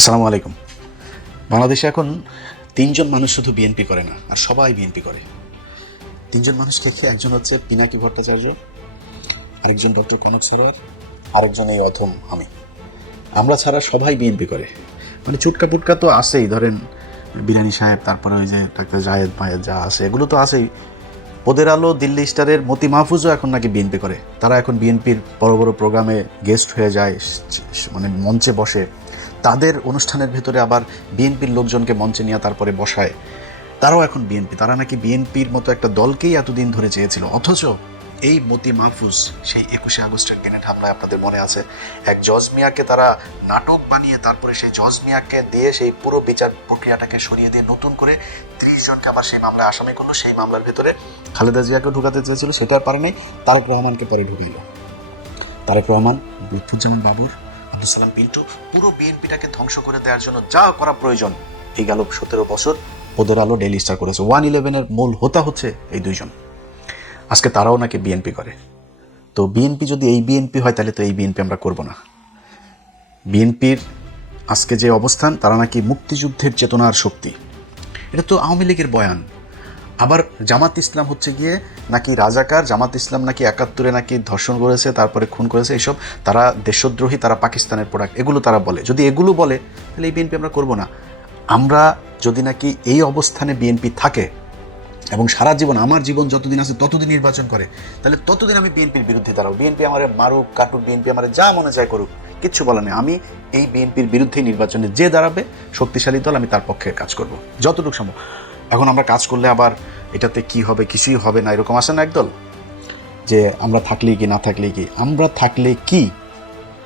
আসসালামু আলাইকুম। বাংলাদেশে এখন তিনজন মানুষ শুধু বিএনপি করে না, আর সবাই বিএনপি করে। তিনজন মানুষকে কি? একজন হচ্ছে পিনাকি ভট্টাচার্য, আরেকজন ডক্টর কনক সরোয়ার, আরেকজন এই অথম আমি। আমরা ছাড়া সবাই বিএনপি করে। মানে চুটকা পুটকা তো আছেই, ধরেন বিরানি সাহেব, তারপরে ওই যে ডাক্তার জায়েদ মায়েদ যা আছে এগুলো তো আছেই। ওদের আলো, দিল্লি স্টারের মতি মাহফুজও এখন নাকি বিএনপি করে। তারা এখন বিএনপির বড় বড় প্রোগ্রামে গেস্ট হয়ে যায়, মানে মঞ্চে বসে। তাদের অনুষ্ঠানের ভেতরে আবার বিএনপির লোকজনকে মঞ্চে নিয়ে তারপরে বসায়। তারাও এখন বিএনপি। তারা নাকি বিএনপির মতো একটা দলকেই এতদিন ধরে চেয়েছিল। অথচ এই মতি মাহফুজ সেই 21শে আগস্টের গ্রেনেড হামলায় আপনাদের মনে আছে, এক জজ মিয়াকে তারা নাটক বানিয়ে তারপরে সেই জজ মিয়াকে দিয়ে সেই পুরো বিচার প্রক্রিয়াটাকে সরিয়ে দিয়ে নতুন করে 30 জনকে আবার সেই মামলায় আসামি করলো। সেই মামলার ভেতরে খালেদা জিয়াকে ঢুকাতে চেয়েছিল, সেটা আর পারে নাই, তারেক রহমানকে পরে ঢুকিল। তারেক রহমান, লুৎফুজ্জামান বাবর, আব্দুল সালাম পিন্টু, পুরো বিএনপিটাকে ধ্বংস করে দেওয়ার জন্য যা করা প্রয়োজন এই গেল 17 বছর ওদের আলো ডেইলি স্টার করেছে। 111-এর মূল হোতা হচ্ছে এই দুইজন। আজকে তারাও নাকি বিএনপি করে। তো বিএনপি যদি এই বিএনপি হয় তাহলে তো এই বিএনপি আমরা করব না। বিএনপির আজকে যে অবস্থান, তারা নাকি মুক্তিযুদ্ধের চেতনার শক্তি। এটা তো আওয়ামী লীগের বয়ান। আবার জামাত ইসলাম হচ্ছে গিয়ে নাকি রাজাকার, জামাত ইসলাম নাকি 71-এ নাকি ধর্ষণ করেছে, তারপরে খুন করেছে, এইসব তারা দেশদ্রোহী, তারা পাকিস্তানের প্রোডাক্ট, এগুলো তারা বলে। যদি এগুলো বলে তাহলে এই বিএনপি আমরা করব না। আমরা যদি নাকি এই অবস্থানে বিএনপি থাকে এবং সারা জীবন, আমার জীবন যতদিন আছে ততদিন নির্বাচন করে, তাহলে ততদিন আমি বিএনপির বিরুদ্ধে দাঁড়াবো। বিএনপি আমার মারুক কাটুক, বিএনপি আমার যা মনে চায় করুক, কিচ্ছু বলা নেই। আমি এই বিএনপির বিরুদ্ধেই নির্বাচনে যে দাঁড়াবে শক্তিশালী দল, আমি তার পক্ষে কাজ করব যতটুকু সম্ভব। এখন আমরা কাজ করলে আবার এটাতে কি হবে, কিছুই হবে না, এরকম আসে না একদল, যে আমরা থাকলেই কি না থাকলেই কি। আমরা থাকলে কি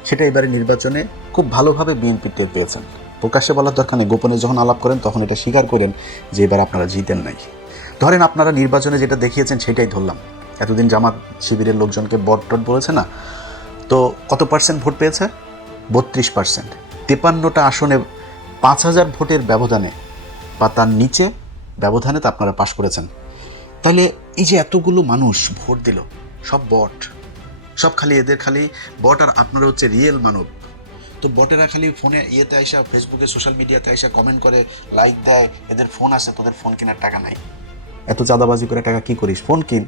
সেটা এবারে নির্বাচনে খুব ভালোভাবে বিএনপি টের পেয়েছেন। প্রকাশ্যে বলার দরকার নেই, গোপনে যখন আলাপ করেন তখন এটা স্বীকার করেন যে এবার আপনারা জিতেন নাই। ধরেন আপনারা নির্বাচনে যেটা দেখিয়েছেন সেটাই ধরলাম। এতদিন জামাত শিবিরের লোকজনকে বট টট বলেছে না, তো কত পার্সেন্ট ভোট পেয়েছে? 32%। 53টা আসনে 5000 ভোটের ব্যবধানে বা তার নিচে ব্যবধানে তো আপনারা পাশ করেছেন। তাহলে এই যে এতগুলো মানুষ ভোট দিল, সব বট, সব খালি এদের খালি বট, আর আপনারা হচ্ছে রিয়েল মানব। তো বটেরা খালি ফোনে ইয়েতে আইসা, ফেসবুকে সোশ্যাল মিডিয়াতে আইসা কমেন্ট করে, লাইক দেয়। এদের ফোন আছে, তোদের ফোন কেনার টাকা নাই। এত চাঁদাবাজি করে টাকা কি করিস? ফোন কিন,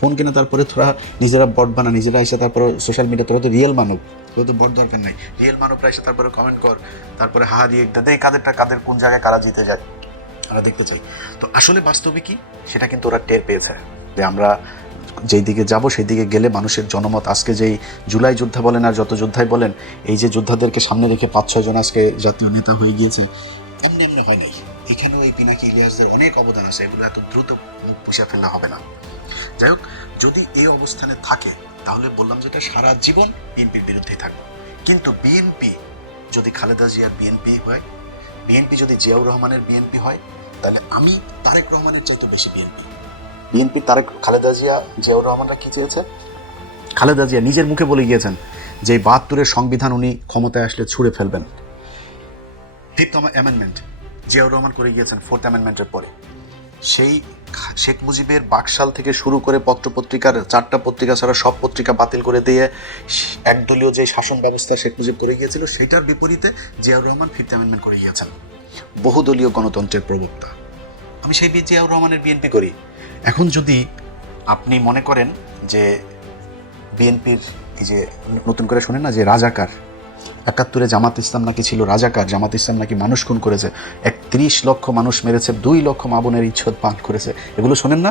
ফোন কিনে তারপরে তোরা নিজেরা বট বানা, নিজেরা এসে তারপরে সোশ্যাল মিডিয়া। তোরা তো রিয়েল মানব, তোরা তো বট দরকার নাই। রিয়েল মানবরা এসে তারপরে কমেন্ট কর, তারপরে হাহারি একটা দেয়, কাদের কোন জায়গায় কারা জিতে যায় আমরা দেখতে চাই। তো আসলে বাস্তবে কি সেটা কিন্তু ওরা টের পেয়েছে, যে আমরা যেই দিকে যাব সেই দিকে গেলে মানুষের জনমত। আজকে যেই জুলাই যোদ্ধা বলেন আর যত যোদ্ধাই বলেন, এই যে যোদ্ধাদেরকে সামনে রেখে 5-6 জন আজকে জাতীয় নেতা হয়ে গিয়েছে, এমনি এমনি হয় নাই। এখানেও এই পিনাকি ইলিয়াসদের অনেক অবদান আছে, এগুলো এত দ্রুত মুখ পুষিয়ে ফেললে হবে না। যাই হোক, যদি এই অবস্থানে থাকে তাহলে বললাম যেটা সারা জীবন বিএনপির বিরুদ্ধেই থাকবো। কিন্তু বিএনপি যদি খালেদা জিয়ার বিএনপি হয়, বিএনপি যদি জিয়াউর রহমানের বিএনপি হয়, তাহলে আমি তারেক রহমানের চাইতে বেশি বিএনপি। বিএনপি খালেদা জিয়া, জিয়াউর রহমানরা কি চেয়েছে? খালেদা জিয়া নিজের মুখে বলে গিয়েছেন যে 72-এর সংবিধান উনি ক্ষমতায় আসলে ছুঁড়ে ফেলবেন। 5th অ্যামেন্ডমেন্ট জিয়াউর রহমান করে গিয়েছেন 4th অ্যামেন্ডমেন্টের পরে। সেই শেখ মুজিবের বাকশাল থেকে শুরু করে পত্রপত্রিকার 4টা পত্রিকা ছাড়া সব পত্রিকা বাতিল করে দিয়ে একদলীয় যে শাসন ব্যবস্থা শেখ মুজিব করে গিয়েছিল, সেটার বিপরীতে জিয়াউর রহমান 5th অ্যামেন্ডমেন্ট করে গিয়েছেন। বহুদলীয় গণতন্ত্রের প্রবক্তা। আমি সেই জিয়াউর রহমানের বিএনপি করি। এখন যদি আপনি মনে করেন যে বিএনপির এই যে নতুন করে শোনেন না যে রাজাকার, 71-এ জামাত ইসলাম নাকি ছিল রাজাকার, জামাত ইসলাম নাকি মানুষ খুন করেছে, 31 লক্ষ মানুষ মেরেছে, 2 লক্ষ মা বোনের ইজ্জত পান করেছে, এগুলো শোনেন না?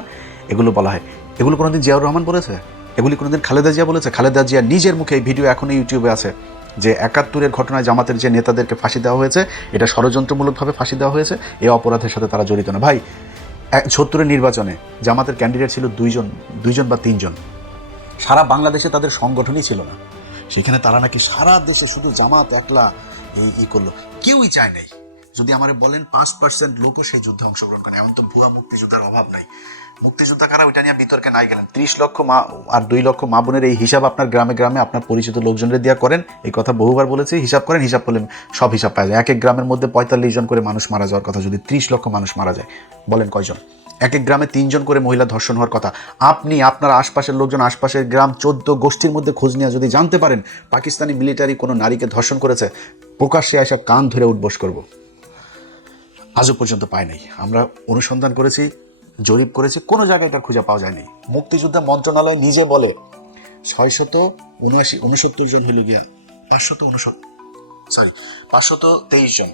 এগুলো বলা হয়। এগুলো কোনোদিন জিয়াউর রহমান বলেছে? এগুলি কোনোদিন খালেদা জিয়া বলেছে? খালেদা জিয়া নিজের মুখে, এই ভিডিও এখনই ইউটিউবে আছে, যে 71-এর ঘটনায় জামাতের যে নেতাদেরকে ফাঁসি দেওয়া হয়েছে, এটা ষড়যন্ত্রমূলকভাবে ফাঁসি দেওয়া হয়েছে, এই অপরাধের সাথে তারা জড়িত না। ভাই, 76-এর নির্বাচনে জামাতের ক্যান্ডিডেট ছিল 2জন বা 3জন। সারা বাংলাদেশে তাদের সংগঠনই ছিল না। সেখানে তারা নাকি সারা দেশে শুধু জামাত একলা এই করলো, কেউই চায় নাই। যদি আমার বলেন 5% লোকও সেই যুদ্ধে অংশগ্রহণ করে, এমন তো ভুয়া মুক্তিযোদ্ধার অভাব নাই। মুক্তিযোদ্ধা কারা, ওইটা নিয়ে বিতর্কে নাই গেলেন। 30 লক্ষ মা আর 2 লক্ষ মা বোনের এই হিসাব আপনার গ্রামে গ্রামে আপনার পরিচিত লোকজনের দিয়া করেন। এই কথা বহুবার বলেছি, হিসাব করেন, হিসাব করলে সব হিসাব পাওয়া যায়। এক গ্রামের মধ্যে 45 জন করে মানুষ মারা যাওয়ার কথা, যদি 30 লক্ষ মানুষ মারা যায়, বলেন কয়জন? এক গ্রামে 3 জন করে মহিলা ধর্ষণ হওয়ার কথা। আপনি আপনার আশপাশের লোকজন, আশপাশের গ্রাম 14 গোষ্ঠীর মধ্যে খোঁজ নিয়ে যদি জানতে পারেন পাকিস্তানি মিলিটারি কোনো নারীকে ধর্ষণ করেছে, প্রকাশ্যে আসা কান ধরে উঠবস করব, আজও পর্যন্ত পাই নাই। আমরা অনুসন্ধান করেছি, জরিপ করেছি, কোনো জায়গায় এটা খুঁজে পাওয়া যায়নি। মুক্তিযোদ্ধা মন্ত্রণালয় নিজে বলে 679 জন হইল গিয়া 523 জন,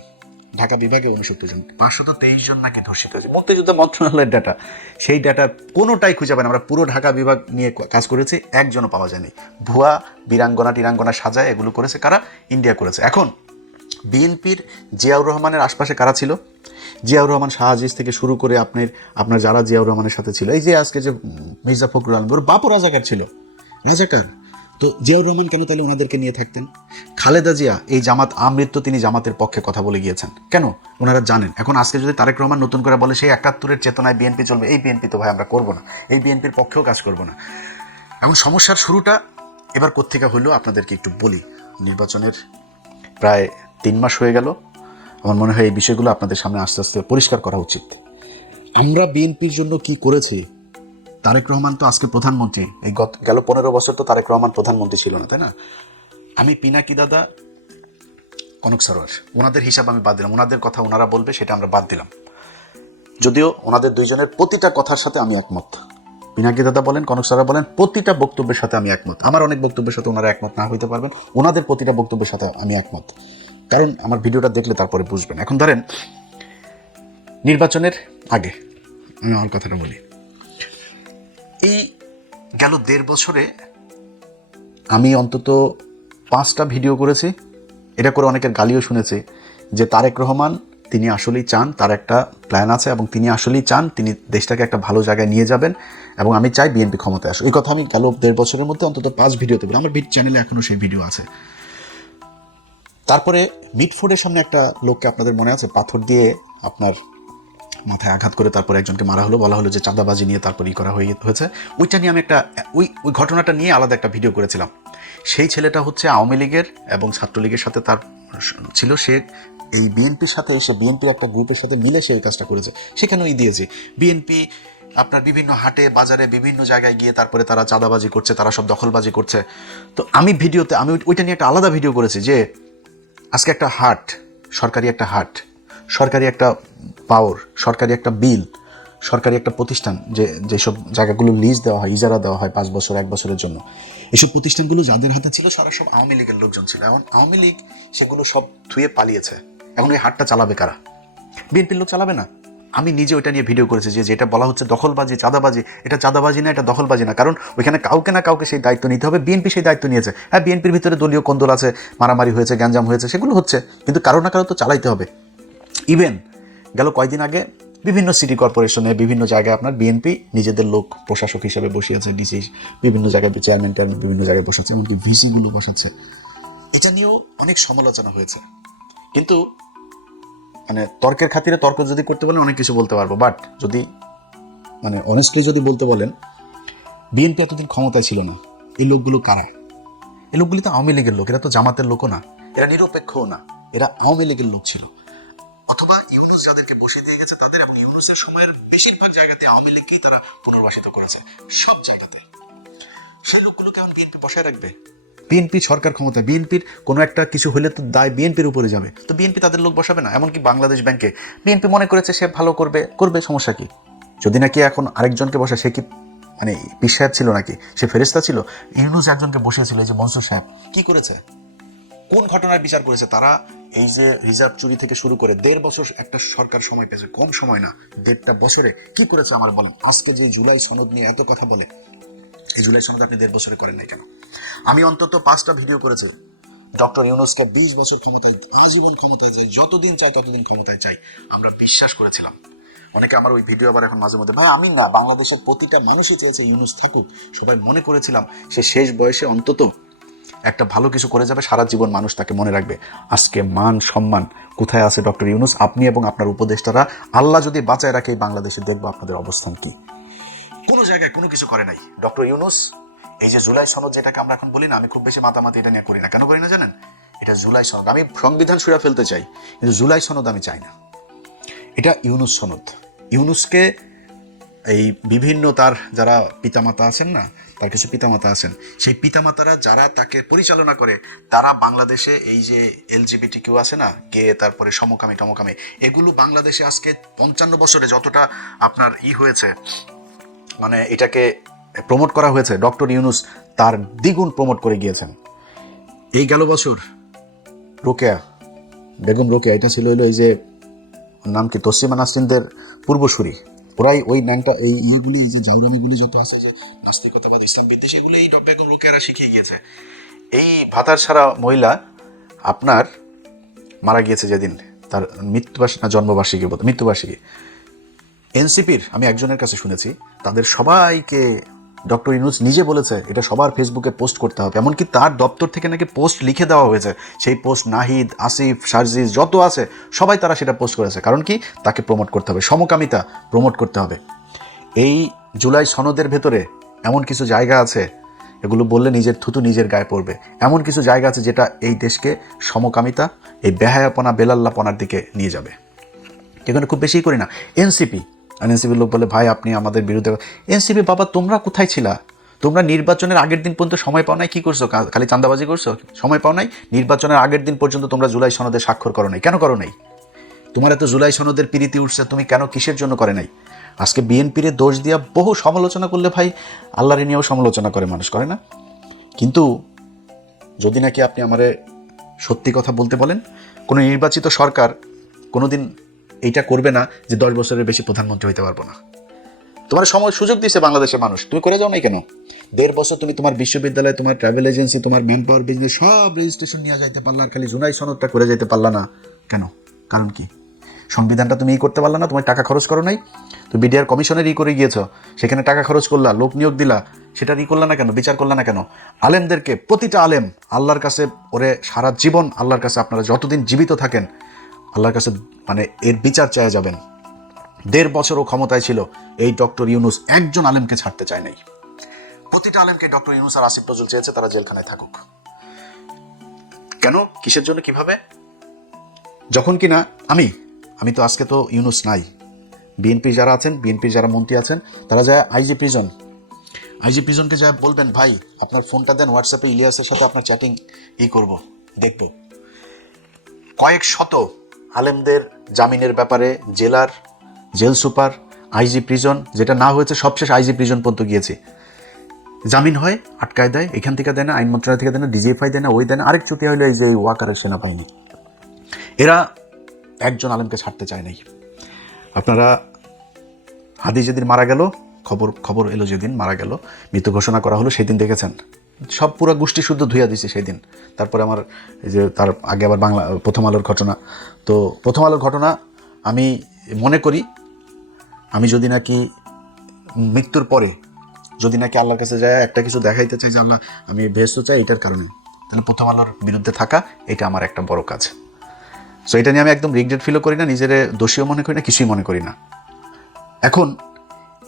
ঢাকা বিভাগে 69 জন, 523 জন নাকি ধর্ষিত হয়েছে। মুক্তিযোদ্ধা মন্ত্রণালয়ের ডাটা, সেই ডাটা কোনোটাই খুঁজে পাই না। আমরা পুরো ঢাকা বিভাগ নিয়ে কাজ করেছি, একজনও পাওয়া যায়নি। ভুয়া বীরাঙ্গনা সাজায় এগুলো করেছে কারা? ইন্ডিয়া করেছে। এখন বিএনপির জিয়াউর রহমানের আশপাশে কারা ছিল? জিয়াউর রহমান, শাহ আজিজ থেকে শুরু করে আপনার যারা জিয়াউর রহমানের সাথে ছিল, এই যে আজকে যে মির্জা ফখরুল আলম, ওর বাপও রাজাকার ছিল, রাজাকার। তো জিয়াউর রহমান কেন তাহলে ওনাদেরকে নিয়ে থাকতেন? খালেদা জিয়া এই জামাত আমৃত্যু তিনি জামাতের পক্ষে কথা বলে গিয়েছেন, কেন? ওনারা জানেন এখন আজকে যদি তারেক রহমান নতুন করে বলে সেই 71-এর চেতনায় বিএনপি চলবে, এই বিএনপি তো ভাই আমরা করবো না, এই বিএনপির পক্ষেও কাজ করবো না। এখন সমস্যার শুরুটা এবার কোত্থেকে হইলো আপনাদেরকে একটু বলি। নির্বাচনের প্রায় 3 মাস হয়ে গেল। আমার মনে হয় এই বিষয়গুলো আপনাদের সামনে আস্তে আস্তে পরিষ্কার করা উচিত। আমরা বিএনপির জন্য কি করেছি? তারেক রহমান তো আজকে প্রধানমন্ত্রী, এই গেল 15 বছর তো তারেক রহমান প্রধানমন্ত্রী ছিল না, তাই না? আমি পিনাকি দাদা, কনক সরোয়ার, ওনাদের হিসাব আমি বাদ দিলাম, ওনাদের কথা ওনারা বলবে সেটা আমরা বাদ দিলাম। যদিও ওনাদের দুইজনের প্রতিটা কথার সাথে আমি একমত। পিনাকি দাদা বলেন, কনক সরোয়ার বলেন, প্রতিটা বক্তব্যের সাথে আমি একমত। আমার অনেক বক্তব্যের সাথে ওনারা একমত না হইতে পারবেন, ওনাদের প্রতিটা বক্তব্যের সাথে আমি একমত, কারণ আমার ভিডিওটা দেখলে তারপরে বুঝবেন। এখন ধরেন নির্বাচনের আগে আমি আমার কথাটা বলি। এই গেল 1.5 বছরে আমি অন্তত 5টা ভিডিও করেছি। এটা করে অনেকের গালিও শুনেছি যে তারেক রহমান তিনি আসলেই চান, তার একটা প্ল্যান আছে এবং তিনি আসলেই চান তিনি দেশটাকে একটা ভালো জায়গায় নিয়ে যাবেন এবং আমি চাই বিএনপি ক্ষমতায় আসুক। এই কথা আমি গেল 1.5 বছরের মধ্যে অন্তত 5 ভিডিওতে বলি, আমার চ্যানেলে এখনও সেই ভিডিও আছে। তারপরে মিটফোর্ডের সামনে একটা লোককে আপনাদের মনে আছে পাথর দিয়ে আপনার মাথায় আঘাত করে তারপরে একজনকে মারা হলো, বলা হলো যে চাঁদাবাজি নিয়ে তারপরে করা হয়েছে। ওইটা নিয়ে আমি ওই ঘটনাটা নিয়ে আলাদা একটা ভিডিও করেছিলাম। সেই ছেলেটা হচ্ছে আওয়ামী লীগের এবং ছাত্রলীগের সাথে তার ছিল, সে এই বিএনপির সাথে এসে বিএনপির একটা গ্রুপের সাথে মিলে সে এই কাজটা করেছে। সেখানেই দিয়েছি বিএনপি আপনার বিভিন্ন হাটে বাজারে বিভিন্ন জায়গায় গিয়ে তারপরে তারা চাঁদাবাজি করছে, তারা সব দখলবাজি করছে। তো আমি ভিডিওতে আমি ওইটা নিয়ে একটা আলাদা ভিডিও করেছি যে আজকে একটা হাট, সরকারি একটা হাট, সরকারি একটা পাওয়ার, সরকারি একটা বিল, সরকারি একটা প্রতিষ্ঠান, যেসব জায়গাগুলো লিজ দেওয়া হয়, ইজারা দেওয়া হয় 5 বছর 1 বছরের জন্য, এইসব প্রতিষ্ঠানগুলো যাদের হাতে ছিল সারা সব আওয়ামী লীগের লোকজন ছিল। এখন আওয়ামী লীগ সেগুলো সব ধুয়ে পালিয়েছে। এখন ওই হাটটা চালাবে কারা? বিএনপির লোক চালাবে না। আমি নিজে ওইটা নিয়ে ভিডিও করেছি যে যেটা বলা হচ্ছে দখলবাজি, চাঁদাবাজি, এটা চাঁদাবাজি না, এটা দখলবাজি না, কারণ ওইখানে কাউকে না কাউকে সেই দায়িত্ব নিতে হবে। বিএনপি সেই দায়িত্ব নিয়েছে। হ্যাঁ, বিএনপির ভিতরে দলীয় কোন্দল আছে, মারামারি হয়েছে, গ্যাঞ্জাম হয়েছে, সেগুলো হচ্ছে, কিন্তু কারো না কারো তো চালাইতে হবে। ইভেন গেল কয়েকদিন আগে বিভিন্ন সিটি কর্পোরেশনে বিভিন্ন জায়গায় আপনার বিএনপি নিজেদের লোক প্রশাসক হিসেবে বসিয়েছে, ডিসি বিভিন্ন জায়গায় চেয়ারম্যান বিভিন্ন জায়গায় বসাচ্ছে, এমনকি ভিসিগুলো বসাচ্ছে। এটা নিয়েও অনেক সমালোচনা হয়েছে, কিন্তু মানে তর্কের খাতিরে তর্ক যদি করতে বলেন অনেক কিছু বলতে পারবো, বাট যদি মানে অনেস্টলি যদি বলতে বলেন, বিএনপি এতদিন ক্ষমতায় ছিল না। এই লোকগুলো কারা? এই লোকগুলি তো আওয়ামী লীগের লোক, এরা তো জামাতের লোকও না, এরা নিরপেক্ষও না, এরা আওয়ামী লীগের লোক ছিল। অথবা ইউনূস যাদেরকে বসিয়ে দিয়ে গেছে তাদের, এবং ইউনূসের সময়ের বেশিরভাগ জায়গাতে আওয়ামী লীগকেই তারা পুনর্বাসিত করেছে, সব জায়গাতে। সেই লোকগুলোকে এখন বিএনপি বসায় রাখবে? বিএনপি সরকার ক্ষমতায়, বিএনপির কোনো একটা কিছু হলে তো দায় বিএনপির উপরে যাবে, তো বিএনপি তাদের লোক বসাবে না? এমনকি বাংলাদেশ ব্যাংকে বিএনপি মনে করেছে সে ভালো করবে, সমস্যা কি? যদি নাকি এখন আরেকজনকে বসা, সে কি মানে পীর সাহেব ছিল নাকি? সে ফেরেশতা ছিল? ইউনূস একজনকে বসিয়েছিল, এই যে মনসুর সাহেব, কি করেছে? কোন ঘটনার বিচার করেছে তারা? এই যে রিজার্ভ চুরি থেকে শুরু করে 1.5 বছর একটা সরকার সময় পেয়েছে, কম সময় না, 1.5 বছরে কি করেছে আমার বলেন? আজকে যে জুলাই সনদ নিয়ে এত কথা বলে, এই জুলাই সনদ আপনি 1.5 বছরে করেন নাই কেন? আমি অন্তত 5টা ভিডিও করেছি ডক্টর ইউনূসকে 20 বছর ক্ষমতায়, আজীবন ক্ষমতায় চাই, যতদিন চাই ততদিন ক্ষমতায় চাই, আমরা বিশ্বাস করেছিলাম। অনেকে আমার ওই ভিডিও আবার এখন মাঝে মধ্যে, ভাই আমি না, বাংলাদেশের প্রতিটা মানুষই চেয়েছে ইউনূস থাকুক, সবাই মনে করেছিলাম সে শেষ বয়সে অন্তত একটা ভালো কিছু করে যাবে, সারা জীবন মানুষ তাকে মনে রাখবে। আজকে মান সম্মান কোথায় আছে ডক্টর ইউনূস? আপনি এবং আপনার উপদেষ্টারা, আল্লাহ যদি বাঁচায় রাখে এই বাংলাদেশে, দেখবো আপনাদের অবস্থান কি। কোনো জায়গায় কোনো কিছু করে নাই ডক্টর ইউনূস। এই যে জুলাই সনদ যেটাকে আমরা এখন বলি না, আমি খুব বেশি মাতামাতি এটা নিয়ে করি না। কেন করি না জানেন? এটা জুলাই সনদ, আমি সংবিধান ছুঁড়ে ফেলতে চাই, কিন্তু জুলাই সনদ আমি চাই না। এটা ইউনূস সনদ। ইউনূসকে এই বিভিন্ন তার যারা পিতামাতা আছেন না, তার কিছু পিতামাতা আছেন, সেই পিতামাতারা যারা তাকে পরিচালনা করে তারা বাংলাদেশে এই যে এলজিবিটি কিউ আছে না, গে, তারপরে সমকামী টমকামী, এগুলো বাংলাদেশে আজকে 55 বছরে যতটা আপনার হয়েছে, মানে এটাকে প্রমোট করা হয়েছে, ডক্টর ইউনূস তার দ্বিগুণ প্রমোট করে গিয়েছেন। এই গেল বছর রোকেয়া, বেগম রোকেয়া, এটা ছিল হলো এই যে নাম কি, তসলিমা নাসরিনদের পূর্বসূরি, ওরাই ওই নামটা এইগুলি, এই যে জাউরানিগুলি যত আছে, যে নাস্তিকতাবাদ, ইসলাম বিদ্বেষ, এগুলো এই বেগম রোকেয়ারা শিখিয়ে গিয়েছে। এই ভাতার ছাড়া মহিলা আপনার মারা গিয়েছে যেদিন, তার মৃত্যুবার্ষিকী না জন্মবার্ষিকী, মৃত্যুবার্ষিকী, এনসিপির আমি একজনের কাছে শুনেছি, তাদের সবাইকে ডক্টর ইউনূস নিজে বলেছে এটা সবার ফেসবুকে পোস্ট করতে হবে, এমনকি তার দপ্তর থেকে নাকি পোস্ট লিখে দেওয়া হয়েছে, সেই পোস্ট নাহিদ, আসিফ, শারজিজ যত আছে সবাই তারা সেটা পোস্ট করেছে। কারণ কি, তাকে প্রমোট করতে হবে, সমকামিতা প্রমোট করতে হবে। এই জুলাই সনদের ভেতরে এমন কিছু জায়গা আছে, এগুলো বললে নিজের থুতু নিজের গায়ে পড়বে, এমন কিছু জায়গা আছে যেটা এই দেশকে সমকামিতা, এই বেহায়াপনা, বেলাল্লাপনার দিকে নিয়ে যাবে। এখানে খুব বেশি করি না। এনসিপি, আর এনসিপির লোক বলে ভাই আপনি আমাদের বিরুদ্ধে, এনসিপি বাবা তোমরা কোথায় ছিলা? তোমরা নির্বাচনের আগের দিন পর্যন্ত সময় পাও নাই, কী করছো? খালি চাঁদাবাজি করছো, সময় পাও নাই? নির্বাচনের আগের দিন পর্যন্ত তোমরা জুলাই সনদে স্বাক্ষর করো নাই, কেন করো নাই? তোমার এত জুলাই সনদের প্রীতি উঠছে, তুমি কেন, কিসের জন্য করে নাই? আজকে বিএনপির দোষ দিয়া বহু সমালোচনা করলে ভাই আল্লাহরে নিয়েও সমালোচনা করে মানুষ, করে না? কিন্তু যদি নাকি আপনি আমারে সত্যি কথা বলতে বলেন, কোনো নির্বাচিত সরকার কোনোদিন এইটা করবে না যে 10 বছরের বেশি প্রধানমন্ত্রী হইতে পারবো না। তোমার সময় সুযোগ দিচ্ছে বাংলাদেশের মানুষ, তুমি করে যাও নাই কেন? 1.5 বছর তুমি তোমার বিশ্ববিদ্যালয়, তোমার ট্রাভেল এজেন্সি, তোমার ম্যান পাওয়ার বিজনেস সব রেজিস্ট্রেশন নিয়ে যাইতে পারলা, আর খালি জুলাই সনদটা করে যাইতে পারলা না কেন? কারণ কি? সংবিধানটা তুমি করতে পারলা না, তোমার টাকা খরচ করো নাই। তো বিডিআর কমিশনের করে গিয়েছো, সেখানে টাকা খরচ করলা, লোক নিয়োগ দিলা, সেটা করলা না কেন? বিচার করলা না কেন? আলেমদেরকে, প্রতিটা আলেম আল্লাহর কাছে, ওরে সারা জীবন আল্লাহর কাছে, আপনারা যতদিন জীবিত থাকেন আল্লাহর কাছে মানে এর বিচার চায় যাবেন। 1.5 বছরও ক্ষমতায় ছিল এই ডক্টর ইউনূস, একজন আলেমকে ছাড়তে চায় নাই। প্রতিটা আলেমকে ডক্টর ইউনূস আর আসিফ নজরুল চেয়েছে তারা জেলখানায় থাকুক। কেন, কিসের জন্য, কিভাবে? যখন কিনা আমি তো আজকে তো ইউনূস নাই, বিএনপি যারা আছেন, বিএনপির যারা মন্ত্রী আছেন, তারা যায় আইজি প্রিজনকে যা বলবেন ভাই আপনার ফোনটা দেন, হোয়াটসঅ্যাপে ইলিয়াসের সাথে আপনার চ্যাটিং করব, দেখব। কয়েক শত আলেমদের জামিনের ব্যাপারে জেলার জেল সুপার, আইজি প্রিজন, যেটা না হয়েছে সবশেষ আইজি প্রিজন পর্যন্ত গিয়েছি, জামিন হয়, আটকায় দেয়, এখান থেকে দেয় না, আইন মন্ত্রণালয় থেকে দেয় না, ডিজিএফআই দেয় না, ওই দেয় না, আরেক চুটি হইলো এই যে ওয়াকারের সেনাবাহিনী, এরা একজন আলেমকে ছাড়তে চায় নাই। আপনারা হাদি যেদিন মারা গেল, খবর এলো যেদিন মারা গেল, মৃত্যু ঘোষণা করা হলো, সেদিন দেখেছেন সব পুরো গোষ্ঠী শুদ্ধ ধুইয়া দিছে সেই দিন। তারপরে আমার এই যে তার আগে আবার প্রথম আলোর ঘটনা, তো প্রথম আলোর ঘটনা আমি মনে করি, আমি যদি নাকি মৃত্যুর পরে যদি নাকি আল্লাহর কাছে যায় একটা কিছু দেখাইতে চাই যে আল্লাহ আমি বেহেশত চাই, এটার কারণে, তাহলে প্রথম আলোর বিরুদ্ধে থাকা এটা আমার একটা বড় কাজ। সো এটা নিয়ে আমি একদম রিগ্রেট ফিলও করি না, নিজের দোষীও মনে করি না, কিছুই মনে করি না। এখন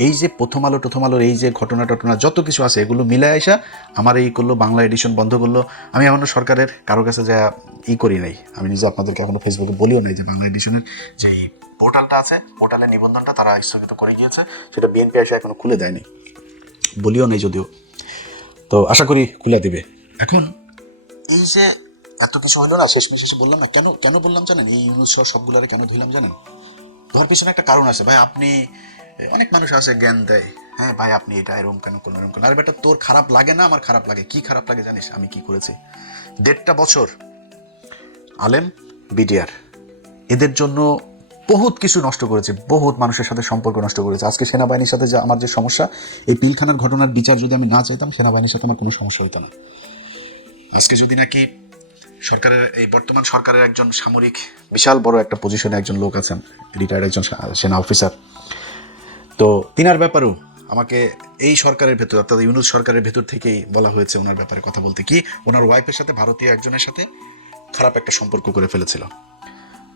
এই যে প্রথম আলোর এই যে ঘটনা যত কিছু আছে, এগুলো মিলে আসা আমার এই করলো, বাংলা এডিশন বন্ধ করলো। আমি এখনও সরকারের কারো কাছে যা করি নাই, আমি নিজে আপনাদেরকে এখনও ফেসবুকে বলিও নাই যে বাংলা এডিশনের যে পোর্টালটা আছে, পোর্টালের নিবন্ধনটা তারা স্থগিত করে গিয়েছে, সেটা বিএনপি এসে এখনও খুলে দেয়নি, বলিও নাই যদিও, তো আশা করি খুলে দিবে। এখন এই যে এত কিছু হইলো না, শেষে বললাম না, কেন বললাম জানেন? এই ইউনূস সবগুলারে কেন ধুইলাম জানেন? ধর পিছনে একটা কারণ আছে ভাই। আপনি, অনেক মানুষ আছে জ্ঞান দেয়, হ্যাঁ ভাই আপনি এটা এরকম কেন করলেন, এরকম করলেন। আর বেটা তোর খারাপ লাগে না, আমার খারাপ লাগে। কি খারাপ লাগে জানিস? আমি কি করেছি? 1.5 বছর আলেম, বিডিআর এদের জন্য বহুত কিছু নষ্ট করেছে, বহুত মানুষের সাথে সম্পর্ক নষ্ট করেছে। আজকে সেনাবাহিনীর সাথে যে আমার যে সমস্যা, এই পিলখানার ঘটনার বিচার যদি আমি না চাইতাম, সেনাবাহিনীর সাথে আমার কোনো সমস্যা হইতো না। আজকে যদি নাকি সরকারের, এই বর্তমান সরকারের একজন সামরিক বিশাল বড় একটা পজিশনে একজন লোক আছেন, রিটায়ার্ড একজন সেনা অফিসার, তো তিনার ব্যাপারেও আমাকে এই সরকারের ভেতর, অর্থাৎ ইউনূস সরকারের ভেতর থেকেই বলা হয়েছে ওনার ব্যাপারে কথা বলতে, কি ওনার ওয়াইফের সাথে ভারতীয় একজনের সাথে খারাপ একটা সম্পর্ক করে ফেলেছিল।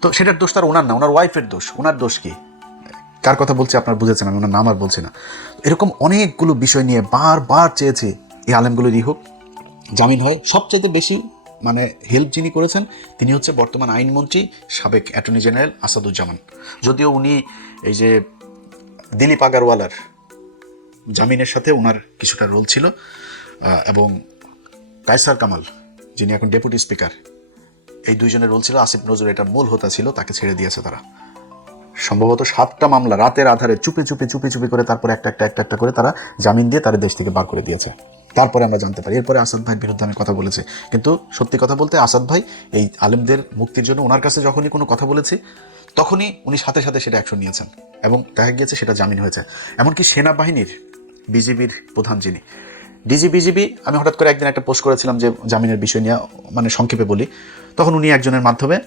তো সেটার দোষ তার ওনার না, ওনার ওয়াইফের দোষ। ওনার দোষ কি? কার কথা বলছি আপনার বুঝেছেন, আমি ওনার নাম আর বলছি না। এরকম অনেকগুলো বিষয় নিয়ে বারবার চেয়েছি এই আলেমগুলোরই হোক, জামিন হয়। সবচেয়ে বেশি মানে হেল্প যিনি করেছেন তিনি হচ্ছে বর্তমান আইনমন্ত্রী, সাবেক অ্যাটর্নি জেনারেল আসাদুজ্জামান। যদিও উনি এই যে দিলীপ আগারওয়ালার, ওনার যে ছেলে, ওনার যে মেয়ে, ওনার যে স্ত্রী, ওনার যে 2 সন্তান, ওনার যে 3 সন্তান, ওনার যে 4 সন্তান, ওনার যে 5 সন্তান, ওনার যে 6 সন্তান, ওনার যে 7 সন্তান, জামিনের সাথে ওনার কিছুটা রোল ছিল, এবং কায়সার কামাল যিনি এখন ডেপুটি স্পিকার, এই দুইজনের রোল ছিল। আসিফ নজরুল এটার মূল হোতা ছিল, তাকে ছেড়ে দিয়েছে তারা। সম্ভবত 7টা মামলা রাতের আধারে চুপি চুপি করে তারপরে একটা করে তারা জামিন দিয়ে তারা দেশ থেকে বার করে দিয়েছে। তারপরে আমরা জানতে পারি, এরপরে আসাদ ভাইয়ের বিরুদ্ধে আমি কথা বলেছি, কিন্তু সত্যি কথা বলতে আসাদ ভাই এই আলেমদের মুক্তির জন্য ওনার কাছে যখনই কোনো কথা বলেছি তখনই উনি সাথে সাথে সেটা অ্যাকশন নিয়েছেন এবং দেখা গিয়েছে সেটা জামিন হয়েছে। এমনকি সেনাবাহিনীর বিজিবির প্রধান যিনি বিজিবি, আমি হঠাৎ করে একদিন একটা পোস্ট করেছিলাম যে জামিনের বিষয় নিয়ে, মানে সংক্ষেপে বলি, তখন উনি একজনের মাধ্যমে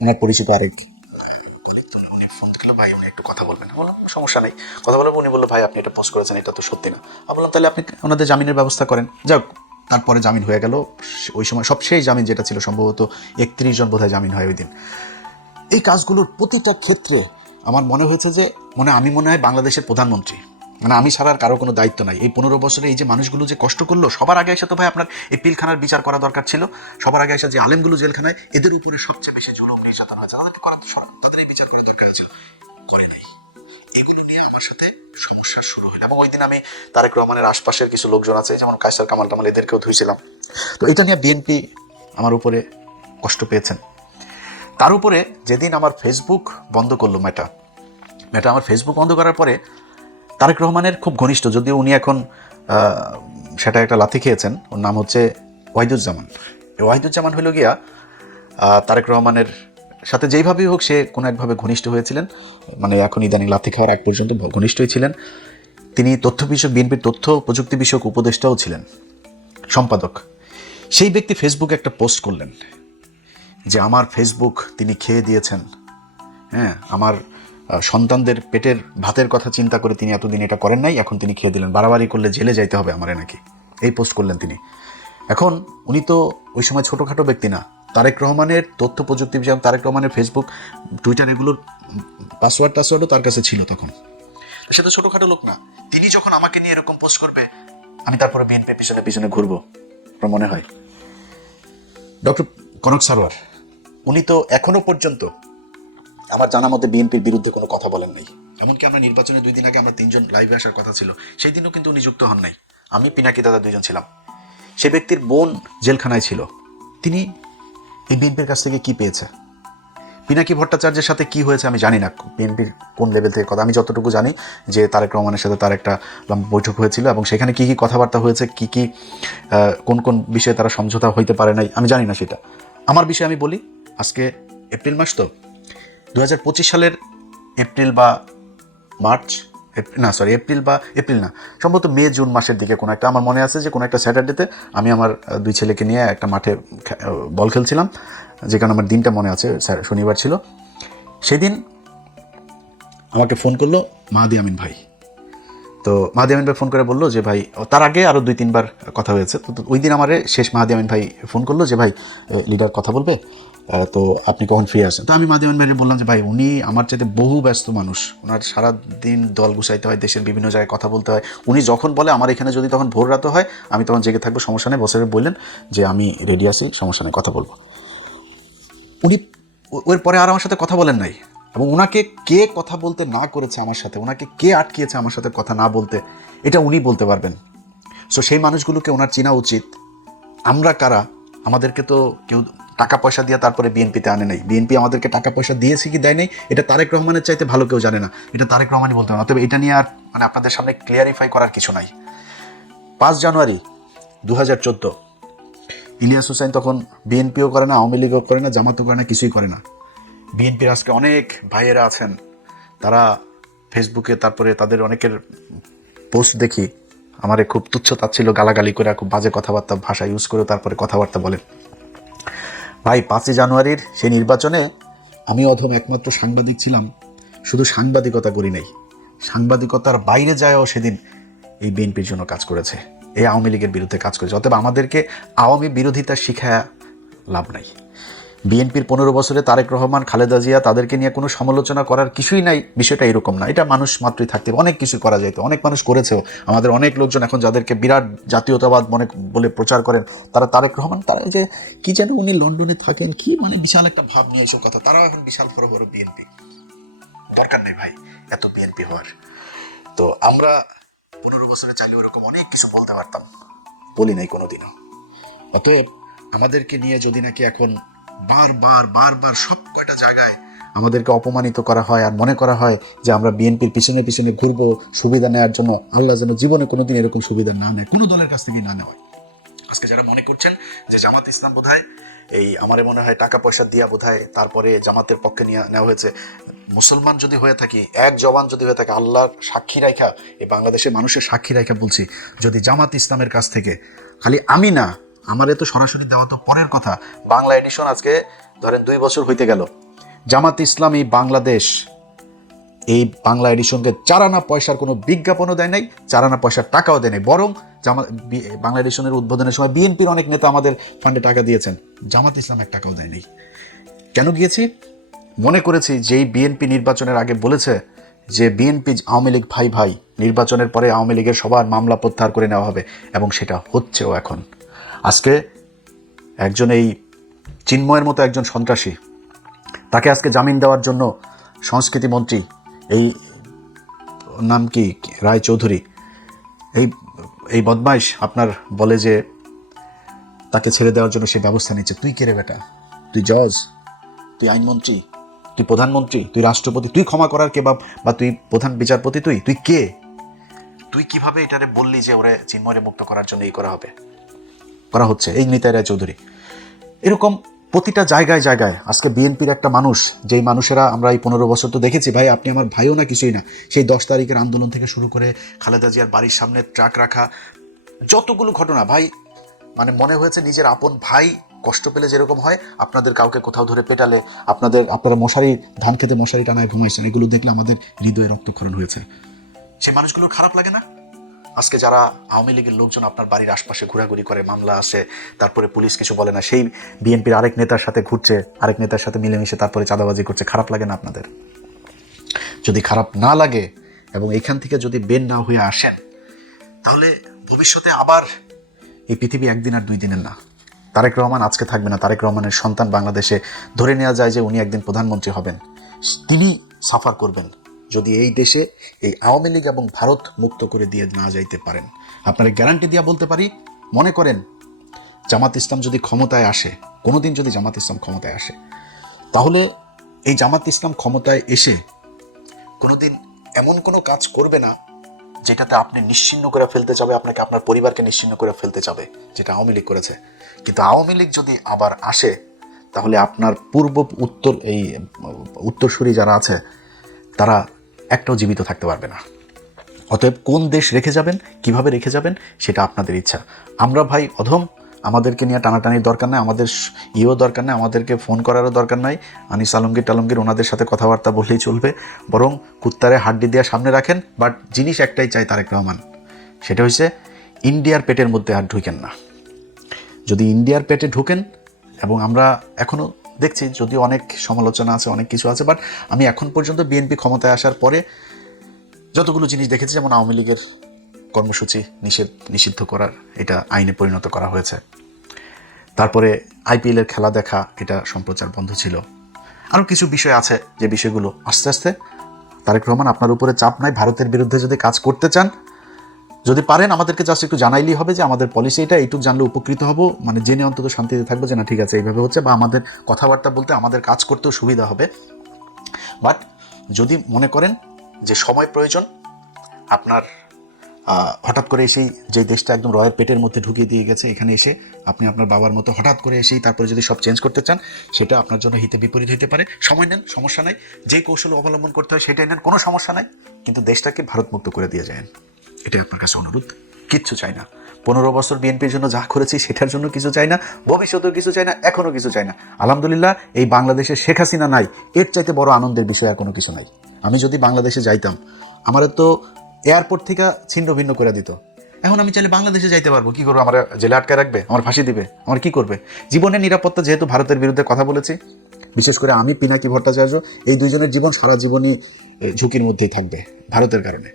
ওনার পরিচিত আরেক উনি ফোন দিল, ভাই উনি একটু কথা বলবেন। বললাম সমস্যা নেই, কথা বলবো। উনি বললো ভাই আপনি এটা পোস্ট করেছেন, এটা তো সত্যি না। আমি বললাম তাহলে আপনি ওনাদের জামিনের ব্যবস্থা করেন। যাক, তারপরে জামিন হয়ে গেল। ওই সময় সবশেষ জামিন যেটা ছিল সম্ভবত 31 জন বোধহয় জামিন হয় ওই দিন। এই কাজগুলোর প্রতিটা ক্ষেত্রে আমার মনে হয়েছে যে আমি মনে হয় বাংলাদেশের প্রধানমন্ত্রী, মানে আমি ছাড়া আর কারো কোনো দায়িত্ব নাই। এই 15 বছরে এই যে মানুষগুলো যে কষ্ট করলো, সবার আগে এসে তো ভাই আপনার এই পিলখানার বিচার করা দরকার ছিল। সবার আগে এসে যে আলেমগুলো জেলখানায়, এদের উপরে সবচেয়ে বেশি জুলুম নির্যাতন হয়েছে, তাদেরকে করা তো তাদের এই বিচার করা দরকার ছিল, করে নাই। এগুলো নিয়ে আমার সাথে সমস্যা শুরু হলো। এবং ওই দিন আমি তারেক রহমানের আশপাশের কিছু লোকজন আছে, যেমন কায়সার কামাল টামাল, এদেরকেও ধুইছিলাম। তো এটা নিয়ে বিএনপি আমার উপরে কষ্ট পেয়েছেন। তার উপরে যেদিন আমার ফেসবুক বন্ধ করলো মেটা আমার ফেসবুক বন্ধ করার পরে তারেক রহমানের খুব ঘনিষ্ঠ, যদিও উনি এখন সেটা একটা লাথি খেয়েছেন, ওর নাম হচ্ছে ওয়াহিদুজ্জামান। ওয়াহিদুজ্জামান হইল গিয়া তারেক রহমানের সাথে যেইভাবেই হোক সে কোনো একভাবে ঘনিষ্ঠ হয়েছিলেন, মানে এখন ইদানিং লাথি খাওয়ার আগ পর্যন্ত ঘনিষ্ঠই ছিলেন। তিনি তথ্য বিষয়ক, বিএনপির তথ্য প্রযুক্তি বিষয়ক উপদেষ্টাও ছিলেন, সম্পাদক। সেই ব্যক্তি ফেসবুকে একটা পোস্ট করলেন যে আমার ফেসবুক তিনি খেয়ে দিয়েছেন, হ্যাঁ, আমার সন্তানদের পেটের ভাতের কথা চিন্তা করে তিনি এতদিন এটা করেন নাই, এখন তিনি খেয়ে দিলেন, বাড়াবাড়ি করলে জেলে যাইতে হবে আমারে নাকি, এই পোস্ট করলেন তিনি। এখন উনি তো ওই সময় ছোটোখাটো ব্যক্তি না, তারেক রহমানের তথ্য প্রযুক্তি বিষয়, তারেক রহমানের ফেসবুক, টুইটার, এগুলোর পাসওয়ার্ডও তার কাছে ছিল তখন। সে তো ছোটোখাটো লোক না। তিনি যখন আমাকে নিয়ে এরকম পোস্ট করবে, আমি তারপরে বিএনপির পিছনে ঘুরবো, আমার মনে হয়। ডক্টর কনক সারোয়ার, উনি তো এখনো পর্যন্ত আমার জানা মতে বিএনপির বিরুদ্ধে কোনো কথা বলেন নাই। এমনকি আমরা নির্বাচনের 2 দিন আগে আমরা 3 জন লাইভে আসার কথা ছিল, সেই দিনও কিন্তু উনি যুক্ত হন নাই। আমি, পিনাকি দাদা 2 জন ছিলাম। সে ব্যক্তির বোন জেলখানায় ছিল। তিনি এই বিএনপির কাছ থেকে কি পেয়েছে? পিনাকি ভট্টাচার্যের সাথে কি হয়েছে আমি জানি না, বিএনপির কোন লেভেল থেকে কথা। আমি যতটুকু জানি যে তারেক রহমানের সাথে তার একটা বৈঠক হয়েছিল এবং সেখানে কি কি কথাবার্তা হয়েছে, কি কি কোন বিষয়ে তারা সমঝোতা হইতে পারে নাই, আমি জানি না সেটা। আমার বিষয়ে আমি বলি, আজকে এপ্রিল মাস, তো 2025 সালের এপ্রিল বা মার্চ, এপ্রিল না, সম্ভবত মে জুন মাসের দিকে কোনো একটা, আমার মনে আছে যে কোনো একটা স্যাটারডেতে আমি আমার 2 ছেলেকে নিয়ে একটা মাঠে বল খেলছিলাম, যেখানে আমার দিনটা মনে আছে, শনিবার ছিল। সেদিন আমাকে ফোন করলো মাহাদি আমিন ভাই। তো মাহাদি আমিন ভাই ফোন করে বললো যে ভাই, তার আগে আরও 2-3 বার কথা হয়েছে, তো ওই দিন আমার শেষ মাহাদি আমিন ভাই ফোন করলো যে ভাই লিডার কথা বলবে, তো আপনি কখন ফ্রি আসেন? তো আমি মাহাদি আমিন ভাইকে বললাম যে ভাই উনি আমার চাইতে বহু ব্যস্ত মানুষ, ওনার সারাদিন দল গুছাইতে হয়, দেশের বিভিন্ন জায়গায় কথা বলতে হয়। উনি যখন বলে আমার এখানে যদি তখন ভোর রাতে হয়, আমি তখন জেগে থাকবো, সমস্যা নেই। বসের বললেন যে আমি রেডি আছি, সমস্যা নেই, কথা বলবো। উনি ওর পরে আর আমার সাথে কথা বলেন নাই, এবং ওনাকে কে কথা বলতে না করেছে আমার সাথে, ওনাকে কে আটকিয়েছে আমার সাথে কথা না বলতে, এটা উনি বলতে পারবেন। সো সেই মানুষগুলোকে ওনার চেনা উচিত। আমরা কারা? আমাদেরকে তো কেউ টাকা পয়সা দিয়ে তারপরে বিএনপিতে আনে নাই। বিএনপি আমাদেরকে টাকা পয়সা দিয়েছে কি দেয় নাই, এটা তারেক রহমানের চাইতে ভালো কেউ জানে না, এটা তারেক রহমানই বলতে পারে। তবে এটা নিয়ে আর আপনাদের সামনে ক্লিয়ারিফাই করার কিছু নাই। 5 জানুয়ারি 2014, ইলিয়াস হোসেন তখন বিএনপিও করে না, আওয়ামী লীগও করে না, জামাতও করে না, কিছুই করে না। বিএনপির আজকে অনেক ভাইয়েরা আছেন, তারা ফেসবুকে, তারপরে তাদের অনেকের পোস্ট দেখি, আমারে খুব তুচ্ছ তাচ্ছিল্য গালাগালি করে, খুব বাজে কথাবার্তা ভাষা ইউজ করে তারপরে কথাবার্তা বলেন। ভাই 5 জানুয়ারির সেই নির্বাচনে আমি অধম একমাত্র সাংবাদিক ছিলাম, শুধু সাংবাদিকতা করি নাই, সাংবাদিকতার বাইরে যায়ও সেদিন এই বিএনপির জন্য কাজ করেছে, এই আওয়ামী লীগের বিরুদ্ধে কাজ করেছে। অতএব আমাদেরকে আওয়ামী বিরোধিতা শিখায়া লাভ নাই। বিএনপির 15 বছরে তারেক রহমান, খালেদা জিয়া, তাদেরকে নিয়ে কোনো সমালোচনা করার কিছুই নাই, বিষয়টা এরকম না। এটা মানুষ মাত্রই থাকতে অনেক কিছু করা যেত, অনেক মানুষ করেছেও। আমাদের অনেক লোকজন এখন যাদেরকে বিরাট জাতীয়তাবাদ মনে বলে প্রচার করেন, তারা তারেক রহমান, তারা যে কি যেন উনি লন্ডনে থাকেন, কি মানে বিশাল একটা ভাব নিয়ে এসব কথা, তারাও এখন বিশাল বড় বড় বিএনপি। দরকার নেই ভাই এত বিএনপি হওয়ার। তো আমরা 15 বছরে চাইলে ওরকম অনেক কিছু বলতে পারতাম, বলি নাই কোনোদিনও। অতএব আমাদেরকে নিয়ে যদি নাকি এখন বারবার বারবার সব কয়টা জায়গায় আমাদেরকে অপমানিত করা হয় আর মনে করা হয় যে আমরা বিএনপির পিছনে পিছনে ঘুরবো সুবিধা নেওয়ার জন্য, আল্লাহ যেন জীবনে কোনোদিন এরকম সুবিধা না নেয়, কোনো দলের কাছ থেকে না নেওয়া। আজকে যারা মনে করছেন যে জামাত ইসলাম বোধহয় এই আমারে মনে হয় টাকা পয়সা দিয়া বোধহয় তারপরে জামাতের পক্ষে নিয়ে নেওয়া হয়েছে, মুসলমান যদি হয়ে থাকি, এক জবান যদি হয়ে থাকে, আল্লাহর সাক্ষী রাখা, এই বাংলাদেশের মানুষের সাক্ষী রাখা বলছি, যদি জামাত ইসলামের কাছ থেকে খালি আমি না, আমারে তো সরাসরি দেওয়া তো পরের কথা, বাংলা এডিশন আজকে ধরেন 2 বছর হইতে গেল, জামাত ইসলাম এই বাংলাদেশ এই বাংলা এডিশনকে 4 আনা পয়সার কোনো বিজ্ঞাপনও দেয় নাই, 4 আনা পয়সার টাকাও দেয় নাই, বরং বাংলা এডিশনের উদ্বোধনের সময় বিএনপির অনেক নেতা আমাদের ফান্ডে টাকা দিয়েছেন, জামাত ইসলাম 1 টাকাও দেয় নাই। কেন গিয়েছি? মনে করেছি যেই বিএনপি নির্বাচনের আগে বলেছে যে বিএনপি আওয়ামী লীগ ভাই ভাই, নির্বাচনের পরে আওয়ামী লীগের সবার মামলা প্রত্যাহার করে নেওয়া হবে, এবং সেটা হচ্ছেও এখন। আজকে একজন এই চিন্ময়ের মতো একজন সন্ত্রাসী, তাকে আজকে জামিন দেওয়ার জন্য সংস্কৃতি মন্ত্রী, এই নাম কি রায় চৌধুরী, এই বদমাইশ আপনার বলে যে তাকে ছেড়ে দেওয়ার জন্য সে ব্যবস্থা নিচ্ছে। তুই কে রে বেটা? তুই জজ, তুই আইনমন্ত্রী, তুই প্রধানমন্ত্রী, তুই রাষ্ট্রপতি, তুই ক্ষমা করার কে? বা তুই প্রধান বিচারপতি? তুই কে? তুই কিভাবে এটারে বললি যে ওরে চিন্ময়রে মুক্ত করার জন্য এই করা হচ্ছে? এই নিতাই রায় চৌধুরী, এরকম প্রতিটা জায়গায় জায়গায় আজকে বিএনপির একটা মানুষ, যেই মানুষেরা আমরা এই 15 বছর তো দেখেছি ভাই, আপনি আমার ভাইও না কিছুই না, সেই 10 তারিখের আন্দোলন থেকে শুরু করে খালেদা জিয়ার বাড়ির সামনে ট্রাক রাখা, যতগুলো ঘটনা ভাই, মানে মনে হয়েছে নিজের আপন ভাই কষ্ট পেলে যেরকম হয়, আপনাদের কাউকে কোথাও ধরে পেটালে, আপনারা ধান খেতে মশারি টানায় ঘুমাইছেন, এগুলো দেখলে আমাদের হৃদয়ে রক্তক্ষরণ হয়েছে। সেই মানুষগুলোর খারাপ লাগে না? আজকে যারা আওয়ামী লীগের লোকজন আপনার বাড়ির আশপাশে ঘোরাঘুরি করে, মামলা আছে, তারপরে পুলিশ কিছু বলে না, সেই বিএনপির আরেক নেতার সাথে ঘুরছে, আরেক নেতার সাথে মিলেমিশে তারপরে চাঁদাবাজি করছে, খারাপ লাগে না আপনাদের? যদি খারাপ না লাগে এবং এখান থেকে যদি বের না হয়ে আসেন, তাহলে ভবিষ্যতে আবার এই পৃথিবী 1 দিন আর 2 দিনের না। তারেক রহমান আজকে থাকবে না, তারেক রহমানের সন্তান বাংলাদেশে, ধরে নেওয়া যায় যে উনি একদিন প্রধানমন্ত্রী হবেন, তিনি সাফার করবেন যদি এই দেশে এই আওয়ামী লীগ এবং ভারত মুক্ত করে দিয়ে না যাইতে পারেন। আপনারা গ্যারান্টি দিয়া বলতে পারি, মনে করেন জামাত ইসলাম যদি ক্ষমতায় আসে, কোনোদিন যদি জামাত ইসলাম ক্ষমতায় আসে, তাহলে এই জামাত ইসলাম ক্ষমতায় এসে কোনোদিন এমন কোনো কাজ করবে না যেটাতে আপনি নিশ্চিহ্ন করে ফেলতে যাবে, আপনাকে আপনার পরিবারকে নিশ্চিহ্ন করে ফেলতে যাবে, যেটা আওয়ামী লীগ করেছে। কিন্তু আওয়ামী লীগ যদি আবার আসে, তাহলে আপনার উত্তরসূরি যারা আছে তারা একটাও জীবিত থাকতে পারবে না। অতএব কোন দেশ রেখে যাবেন, কিভাবে রেখে যাবেন, সেটা আপনাদের ইচ্ছা। আমরা ভাই অধম, আমাদেরকে নিয়ে টানাটানির দরকার নাই, আমাদের দরকার নাই, আমাদেরকে ফোন করারও দরকার নাই, আনিস আলমগীর ওনাদের সাথে কথাবার্তা বললেই চলবে, বরং কুত্তারে হাড্ডি দিয়ে সামনে রাখেন। বাট জিনিস একটাই চাই তারেক রহমান, সেটা হচ্ছে ইন্ডিয়ার পেটের মধ্যে আর ঢুকেন না। যদি ইন্ডিয়ার পেটে ঢুকেন, এবং আমরা এখনও দেখছি যদিও অনেক সমালোচনা আছে, অনেক কিছু আছে, বাট আমি এখন পর্যন্ত বিএনপি ক্ষমতায় আসার পরে যতগুলো জিনিস দেখেছি, যেমন আওয়ামী লীগের কর্মসূচি নিষিদ্ধ করার, এটা আইনে পরিণত করা হয়েছে। তারপরে আইপিএলের খেলা দেখা, এটা সম্প্রচার বন্ধ ছিল। আরও কিছু বিষয় আছে যে বিষয়গুলো আস্তে আস্তে, তারেক রহমান আপনার উপরে চাপ নাই, ভারতের বিরুদ্ধে যদি কাজ করতে চান, যদি পারেন আমাদেরকে জাস্ট একটু জানাইলেই হবে যে আমাদের পলিসি এটা, এইটুকু জানলে উপকৃত হব, মানে জেনে অন্তত শান্তিতে থাকবো যে না ঠিক আছে এইভাবে হচ্ছে, বা আমাদের কথাবার্তা বলতে আমাদের কাজ করতেও সুবিধা হবে। বাট যদি মনে করেন যে সময় প্রয়োজন, আপনার হঠাৎ করে এসেই যে দেশটা একদম রয়ের পেটের মধ্যে ঢুকিয়ে দিয়ে গেছে, এখানে এসে আপনি আপনার বাবার মতো হঠাৎ করে এসেই তারপরে যদি সব চেঞ্জ করতে চান, সেটা আপনার জন্য হিতে বিপরীত হতে পারে। সময় নেন, সমস্যা নাই, যে কৌশল অবলম্বন করতে হয় সেটাই নেন, কোনো সমস্যা নাই, কিন্তু দেশটাকে ভারত মুক্ত করে দিয়ে যায়, এটাই আপনার কাছে অনুরোধ। কিচ্ছু চাই না, 15 বছর বিএনপির জন্য যা করেছি সেটার জন্য কিছু চাই না, ভবিষ্যতেও কিছু চাই না, এখনও কিছু চাই না। আলহামদুলিল্লাহ এই বাংলাদেশে শেখ হাসিনা নাই, এর চাইতে বড় আনন্দের বিষয় আর কোনো কিছু নাই। আমি যদি বাংলাদেশে যাইতাম, আমার তো এয়ারপোর্ট থেকে ছিন্ন ভিন্ন করে দিত। এখন আমি চাইলে বাংলাদেশে যাইতে পারবো, কি করবো? আমার জেলে আটকে রাখবে, আমার ফাঁসি দিবে, আমার কি করবে? জীবনের নিরাপত্তা, যেহেতু ভারতের বিরুদ্ধে কথা বলেছি, বিশেষ করে আমি, পিনাকি ভট্টাচার্য, এই দুইজনের জীবন সারা জীবনই ঝুঁকির মধ্যেই থাকবে ভারতের কারণে।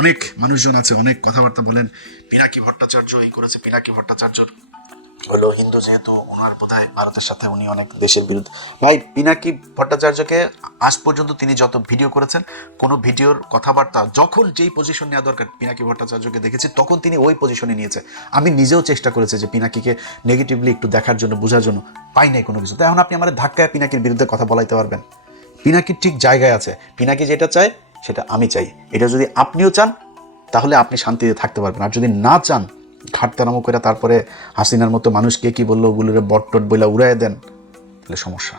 অনেক মানুষজন আছে, অনেক কথাবার্তা বলেন, পিনাকি ভট্টাচার্য এই করেছে, পিনাকি ভট্টাচার্য হলো হিন্দু, যেহেতু ওনার বোধহয় ভারতের সাথে উনি অনেক দেশের বিরুদ্ধে। ভাই পিনাকি ভট্টাচার্যকে আজ পর্যন্ত তিনি যত ভিডিও করেছেন, কোনো ভিডিওর কথাবার্তা যখন যেই পজিশন নেওয়া দরকার পিনাকি ভট্টাচার্যকে দেখেছি তখন তিনি ওই পজিশনে নিয়েছে। আমি নিজেও চেষ্টা করেছি যে পিনাকিকে নেগেটিভলি একটু দেখার জন্য, বোঝার জন্য, পাই নাই কোনো কিছু। তো এখন আপনি আমার ধাক্কায় পিনাকির বিরুদ্ধে কথা বলাইতে পারবেন? পিনাকির ঠিক জায়গায় আছে, পিনাকি যেটা চায় সেটা আমি চাই, এটা যদি আপনিও চান তাহলে আপনি শান্তিতে থাকতে পারবেন। আর যদি না চান, ঘাটতারামো করে তারপরে হাসিনার মতো মানুষকে কি বললো ওগুলোরে বট টট বইলা উড়াই দেন, তাহলে সমস্যা।